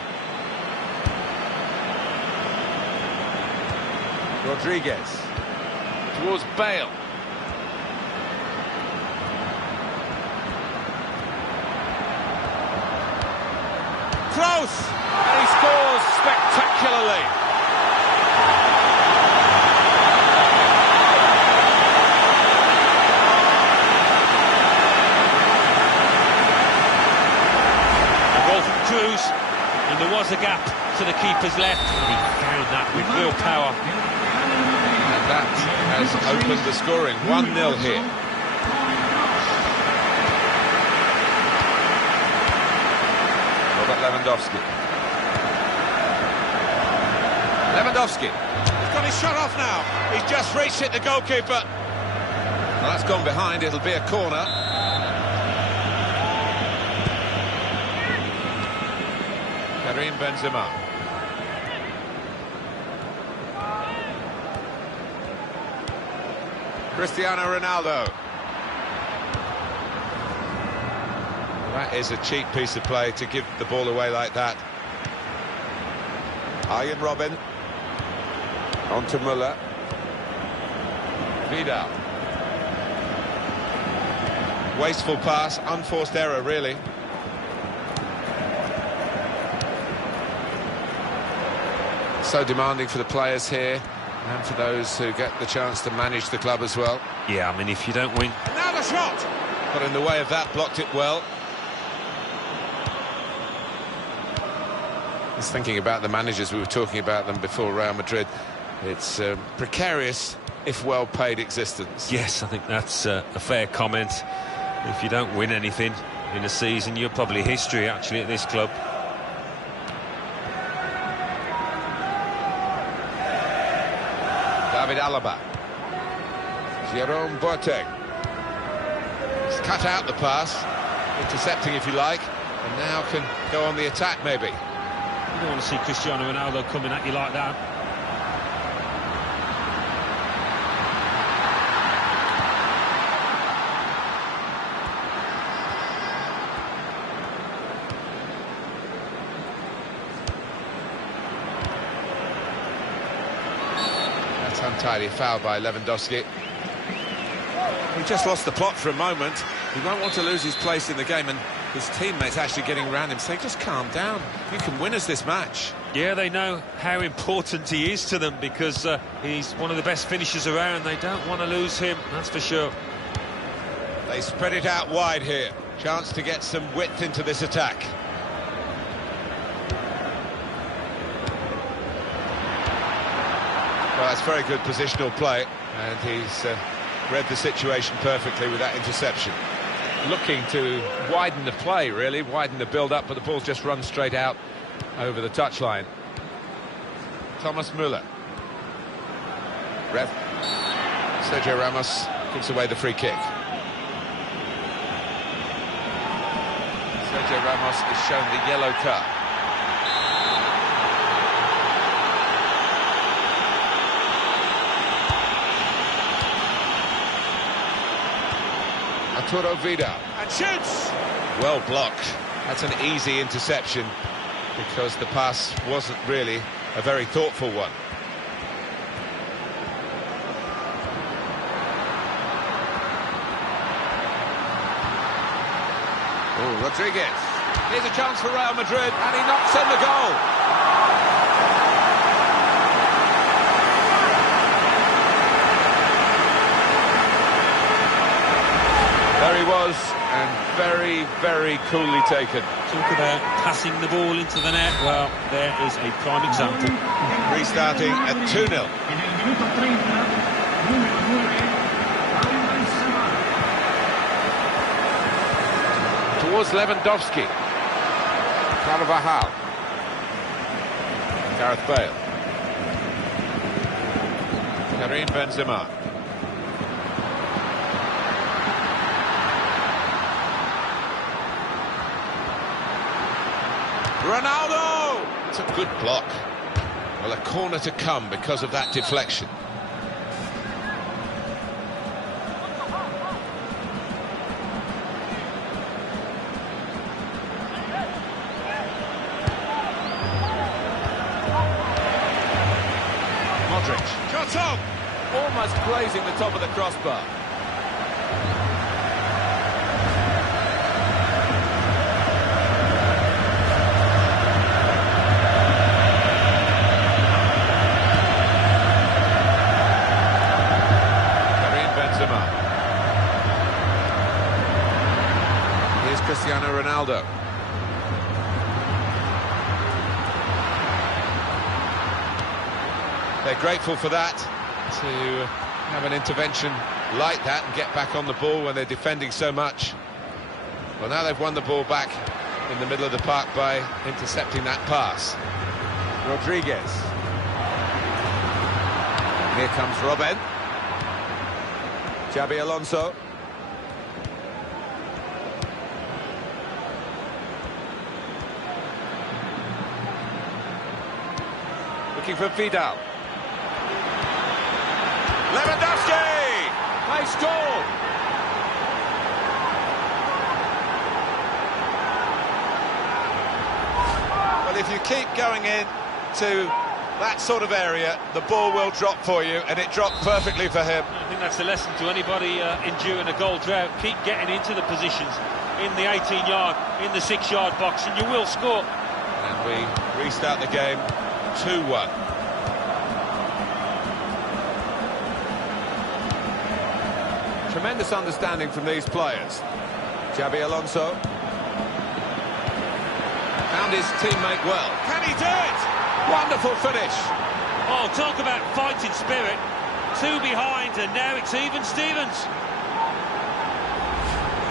Rodriguez Towards Bale. Close! And he scores spectacularly. A goal from Cruz, and there was a gap to the keeper's left, and he found that with real power. And that has opened the scoring. 1-0 here. Lewandowski. He's got his shot off now. He's just reached it, the goalkeeper. Well, that's gone behind. It'll be a corner. Karim Benzema. Cristiano Ronaldo. That is a cheap piece of play to give the ball away like that. Arjen Robben. On to Müller. Vidal. Wasteful pass, unforced error really. So demanding for the players here and for those who get the chance to manage the club as well. Yeah, I mean, if you don't win... Now the shot! Got in the way of that, blocked it well. Just thinking about the managers, we were talking about them before Real Madrid. It's precarious, if well-paid existence. Yes, I think that's a fair comment. If you don't win anything in a season, you're probably history, actually, at this club. David Alaba. Jerome Boateng. He's cut out the pass, intercepting if you like, and now can go on the attack maybe. You don't want to see Cristiano Ronaldo coming at you like that. That's untidy foul by Lewandowski. He just lost the plot for a moment. He won't want to lose his place in the game, and his teammates actually getting around him saying, just calm down, you can win us this match. Yeah, they know how important he is to them because he's one of the best finishers around. They don't want to lose him, that's for sure. They spread it out wide here. Chance to get some width into this attack. Well, that's very good positional play, and he's read the situation perfectly with that interception. Looking to widen the play, really, widen the build-up, but the ball's just run straight out over the touchline. Thomas Müller. Sergio Ramos gives away the free kick. Sergio Ramos is shown the yellow card. Arturo Vidal. And shoots! Well blocked. That's an easy interception because the pass wasn't really a very thoughtful one. Oh, Rodriguez. Here's a chance for Real Madrid, and he knocks in the goal. There he was, and very, very coolly taken. Talk about passing the ball into the net. Well, there is a prime example. Restarting at 2-0. Towards Lewandowski. Carvajal. Gareth Bale. Karim Benzema. Ronaldo! It's a good block. Well, a corner to come because of that deflection. Shot on! Almost grazing the top of the crossbar. Cristiano Ronaldo. They're grateful for that, to have an intervention like that and get back on the ball when they're defending so much. Well, now they've won the ball back in the middle of the park by intercepting that pass. Rodriguez. Here comes Robben. Xabi Alonso. Looking for Vidal. Lewandowski! They scored! Well, if you keep going in to that sort of area, the ball will drop for you, and it dropped perfectly for him. I think that's a lesson to anybody enduring a goal drought. Keep getting into the positions in the 18-yard, in the 6-yard box, and you will score. And we restart the game 2-1. Tremendous understanding from these players. Xabi Alonso found his teammate well. Can he do it? Wonderful finish. Oh, talk about fighting spirit. 2 behind, and now it's even Stevens.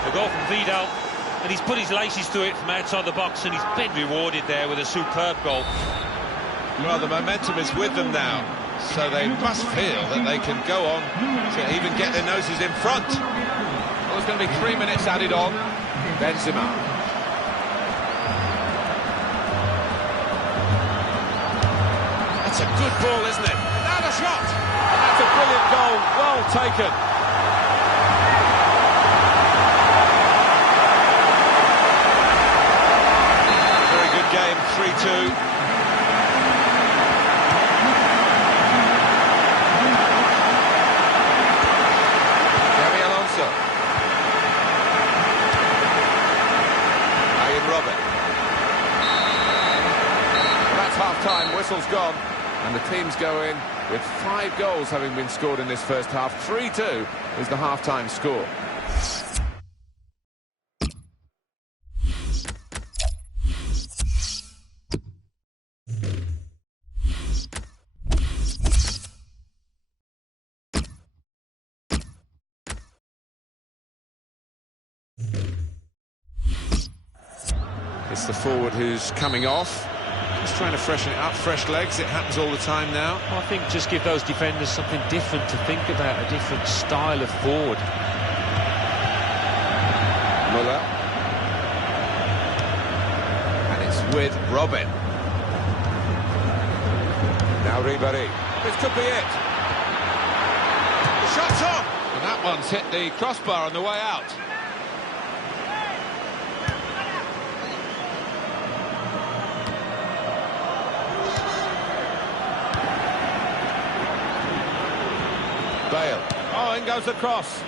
The goal from Vidal, and he's put his laces to it from outside the box, and he's been rewarded there with a superb goal. Well, the momentum is with them now, so they must feel that they can go on to even get their noses in front. Well, there's going to be 3 minutes added on. Benzema. That's a good ball, isn't it? Now the shot! And that's a brilliant goal, well taken. Very good game, 3-2. Half-time, whistle's gone, and the teams go in with 5 goals having been scored in this first half. 3-2 is the half-time score. It's the forward who's coming off. Just trying to freshen it up, fresh legs. It happens all the time now. I think just give those defenders something different to think about, a different style of forward. Muller. And it's with Robben. Now Ribéry. This could be it. The shot's on! And that one's hit the crossbar on the way out. Bale. Oh, in goes the cross.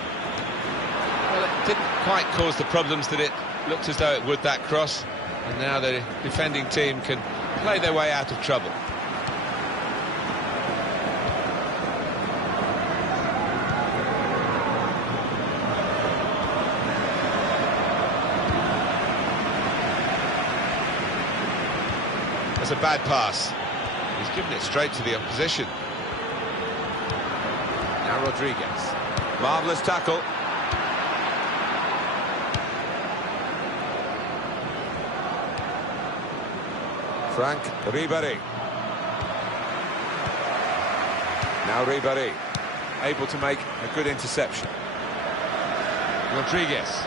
Well, it didn't quite cause the problems that it looked as though it would, that cross. And now the defending team can play their way out of trouble. That's a bad pass. He's given it straight to the opposition. Now Rodriguez. Marvellous tackle. Frank Ribéry. Now Ribéry. Able to make a good interception. Rodriguez.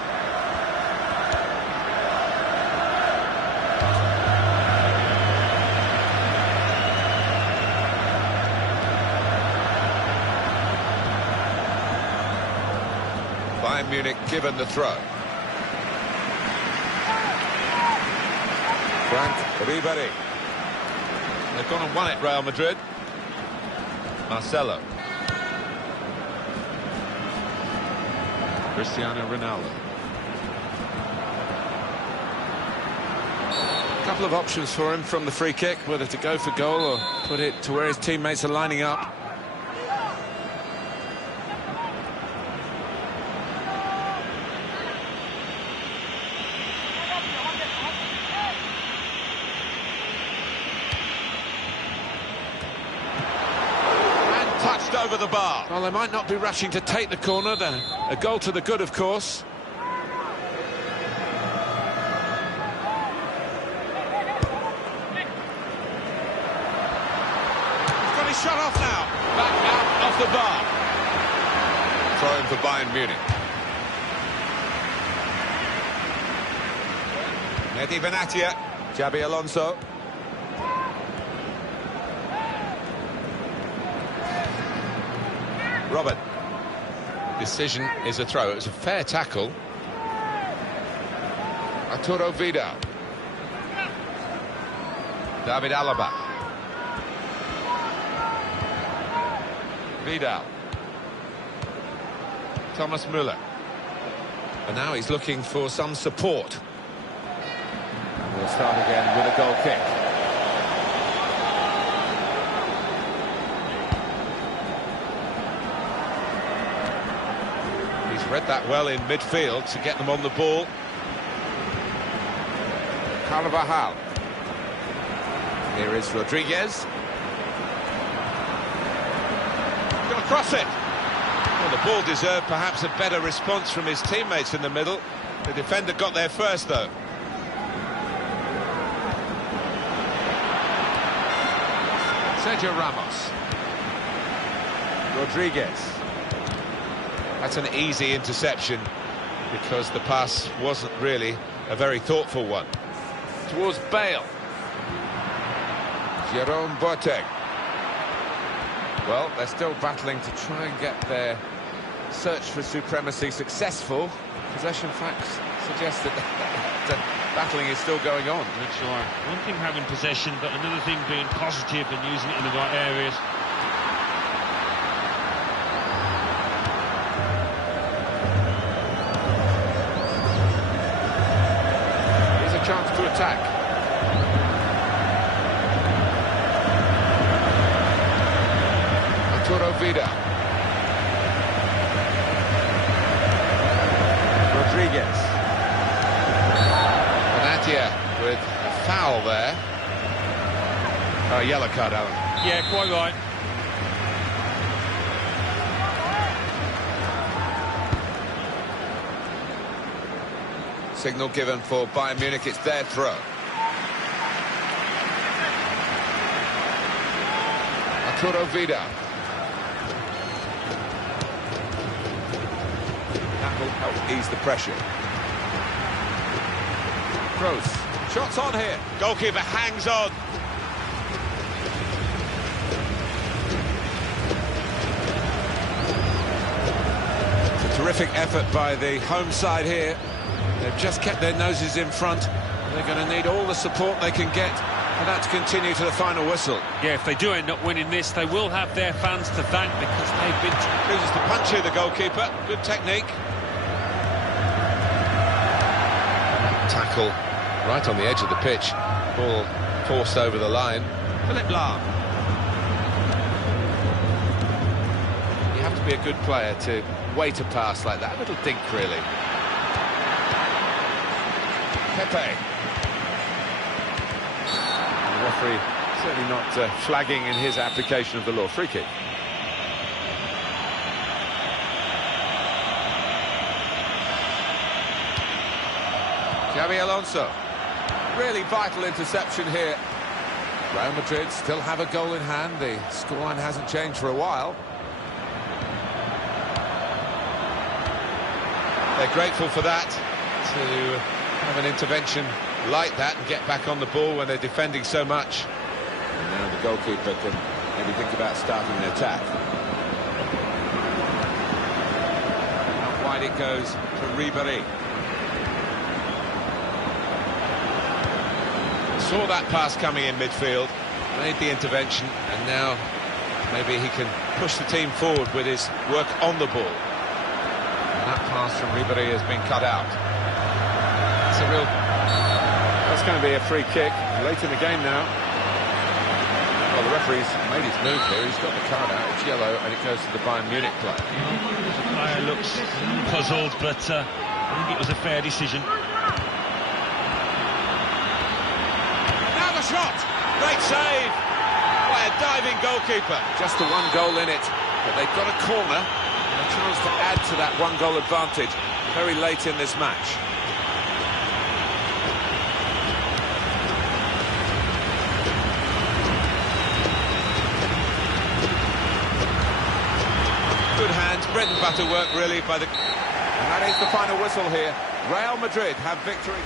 Bayern Munich given the throw. Frank Ribéry. They've gone and won it, Real Madrid. Marcelo. Cristiano Ronaldo. A couple of options for him from the free kick, whether to go for goal or put it to where his teammates are lining up. Touched over the bar. Well, they might not be rushing to take the corner. A goal to the good, of course. He's got his shot off now. Back out off the bar. Throw in for Bayern Munich. Mehdi Benatia. Xabi Alonso. Robert. Decision is a throw. It was a fair tackle. Arturo Vidal. David Alaba. Vidal. Thomas Müller. And now he's looking for some support. And we'll start again with a goal kick. Read that well in midfield to get them on the ball. Carvajal. Here is Rodriguez. Going to cross it. Well, the ball deserved perhaps a better response from his teammates in the middle. The defender got there first, though. Sergio Ramos. Rodriguez. That's an easy interception because the pass wasn't really a very thoughtful one. Towards Bale. Jerome Boateng. Well, they're still battling to try and get their search for supremacy successful. Possession facts suggest that the battling is still going on. That's right. One thing having possession, but another thing being positive and using it in the right areas. Chance to attack. Arturo Vidal. Rodriguez. Benatia with a foul there. Oh, yellow card, Alan. Yeah, quite right. Signal given for Bayern Munich, it's their throw. Arturo Vidal. That will help ease the pressure. Kroos. Shots on here. Goalkeeper hangs on. It's a terrific effort by the home side here. They've just kept their noses in front. They're going to need all the support they can get for that to continue to the final whistle. Yeah, if they do end up winning this, they will have their fans to thank because they've been... Chooses to punch here, the goalkeeper. Good technique. Tackle right on the edge of the pitch. Ball forced over the line. Philipp Lahm. You have to be a good player to wait a pass like that. A little dink, really. Pepe. The referee certainly not flagging in his application of the law. Free kick. Xabi Alonso. Really vital interception here. Real Madrid still have a goal in hand. The scoreline hasn't changed for a while. They're grateful for that, to have an intervention like that and get back on the ball when they're defending so much. And now the goalkeeper can maybe think about starting the attack. Out wide it goes to Ribéry. Saw that pass coming in midfield, made the intervention, and now Maybe he can push the team forward with his work on the ball. And that pass from Ribery has been cut out. That's going to be a free kick late in the game now. Well, the referee's made his move here. He's got the card out. It's yellow, and it goes to the Bayern Munich player. The player looks puzzled, but I think it was a fair decision. Now the shot! Great save by a diving goalkeeper. Just the one goal in it, but they've got a corner and a chance to add to that one-goal advantage very late in this match. Good hands, bread and butter work really by the... And that is the final whistle here. Real Madrid have victory.